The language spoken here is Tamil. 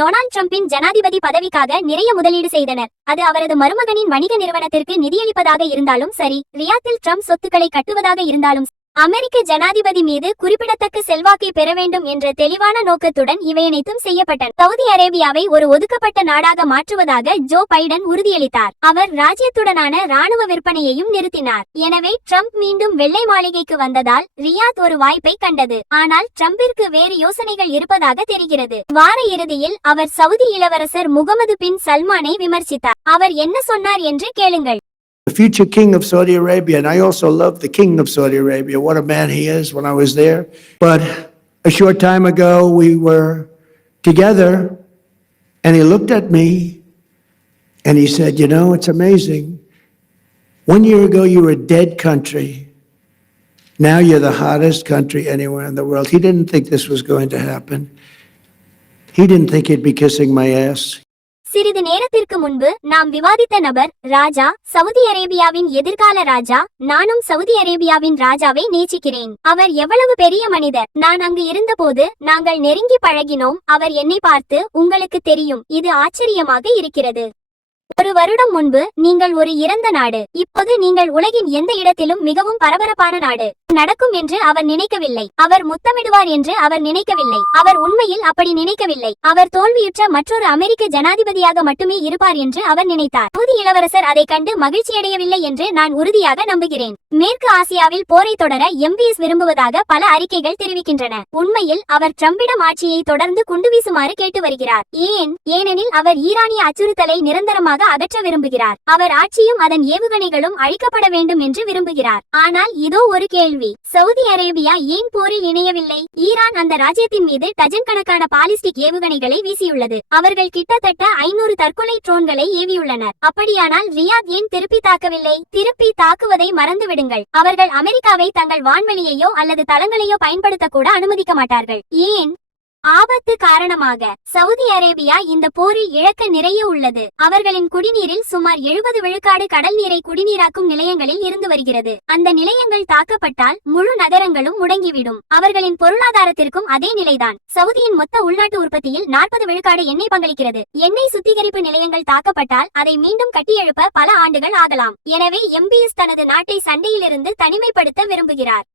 டொனால்ட் ட்ரம்பின் ஜனாதிபதி பதவிக்காக நிறைய முதலீடு செய்தனர். அது அவரது மருமகனின் வணிக நிறுவனத்திற்கு நிதியளிப்பதாக இருந்தாலும் சரி, ரியாத்தில் ட்ரம்ப் சொத்துக்களை கட்டுவதாக இருந்தாலும் அமெரிக்க ஜனாதிபதி மீது குறிப்பிடத்தக்க செல்வாக்கை பெற வேண்டும் என்ற தெளிவான நோக்கத்துடன் இவையனைத்தும் செய்யப்பட்டன. சவுதி அரேபியாவை ஒரு ஒதுக்கப்பட்ட நாடாக மாற்றுவதாக ஜோ பைடன் உறுதியளித்தார். அவர் ராஜ்யத்துடனான ராணுவ விற்பனையையும் நிறுத்தினார். எனவே ட்ரம்ப் மீண்டும் வெள்ளை மாளிகைக்கு வந்ததால் ரியாத் ஒரு வாய்ப்பை கண்டது. ஆனால் ட்ரம்பிற்கு வேறு யோசனைகள் இருப்பதாக தெரிகிறது. வார இறுதியில் அவர் சவுதி இளவரசர் முகமது பின் சல்மானை விமர்சித்தார். அவர் என்ன சொன்னார் என்று கேளுங்கள். The future king of Saudi Arabia, and I also love the king of Saudi Arabia. What a man he is when I was there. But a short time ago, we were together, and he looked at me, and he said, you know, it's amazing. 1 year ago, you were a dead country. Now you're the hottest country anywhere in the world. He didn't think this was going to happen. He didn't think he'd be kissing my ass. சிறிது நேரத்திற்கு முன்பு நாம் விவாதித்த நபர் ராஜா, சவுதி அரேபியாவின் எதிர்கால ராஜா. நானும் சவுதி அரேபியாவின் ராஜாவை நேசிக்கிறேன். அவர் எவ்வளவு பெரிய மனிதர். நான் அங்கு இருந்தபோது நாங்கள் நெருங்கி பழகினோம். அவர் என்னை பார்த்து, உங்களுக்கு தெரியும், இது ஆச்சரியமாக இருக்கிறது. 1 வருடம் முன்பு நீங்கள் ஒரு இறந்த நாடு. இப்போது நீங்கள் உலகின் எந்த இடத்திலும் மிகவும் பரபரப்பான நாடு. நடக்கும் என்று அவர் நினைக்கவில்லை. அவர் முத்தமிடுவார் என்று அவர் நினைக்கவில்லை. அவர் உண்மையில் அப்படி நினைக்கவில்லை. அவர் தோல்வியுற்ற மற்றொரு அமெரிக்க ஜனாதிபதியாக மட்டுமே இருப்பார் என்று அவர் நினைத்தார். சவுதி இளவரசர் அதை கண்டு மகிழ்ச்சியடையவில்லை என்று நான் உறுதியாக நம்புகிறேன். மேற்கு ஆசியாவில் போரை தொடர MBS விரும்புவதாக பல அறிக்கைகள் தெரிவிக்கின்றன. உண்மையில் அவர் ட்ரம்பிடம் ஆட்சியை தொடர்ந்து குண்டு வீசுமாறு கேட்டு வருகிறார். ஏனெனில் அவர் ஈரானிய அச்சுறுத்தலை நிரந்தரமாக அகற்ற விரும்புகிறார். அவர் ஆட்சியும் அதன் ஏவுகணைகளும் அழிக்கப்பட வேண்டும் என்று விரும்புகிறார். ஆனால் இதோ ஒரு கேள்வி. சவுதி அரேபியா ஏன் போரில் இணையவில்லை? ஈரான் அந்த ராஜ்யத்தின் மீது டஜன் கணக்கான பாலிஸ்டிக் ஏவுகணைகளை வீசியுள்ளது. அவர்கள் கிட்டத்தட்ட 500 தற்கொலை ட்ரோன்களை ஏவியுள்ளனர். அப்படியானால் ரியாத் ஏன் திருப்பி தாக்கவில்லை? திருப்பி தாக்குவதை மறந்துவிடுங்கள். அவர்கள் அமெரிக்காவை தங்கள் வான்வெளியையோ அல்லது தளங்களையோ பயன்படுத்த கூட அனுமதிக்க மாட்டார்கள். ஏன்? ஆபத்து காரணமாக சவுதி அரேபியா இந்த போரில் இழக்க நிறைய உள்ளது. அவர்களின் குடிநீரில் சுமார் 70 விழுக்காடு கடல் நீரை குடிநீராக்கும் நிலையங்களில் இருந்து வருகிறது. அந்த நிலையங்கள் தாக்கப்பட்டால் முழு நகரங்களும் முடங்கிவிடும். அவர்களின் பொருளாதாரத்திற்கும் அதே நிலைதான். சவுதியின் மொத்த உள்நாட்டு உற்பத்தியில் 40 விழுக்காடு எண்ணெய் பங்களிக்கிறது. எண்ணெய் சுத்திகரிப்பு நிலையங்கள் தாக்கப்பட்டால் அதை மீண்டும் கட்டியெழுப்ப பல ஆண்டுகள் ஆகலாம். எனவே MBS தனது நாட்டை சண்டையிலிருந்து தனிமைப்படுத்த விரும்புகிறார்.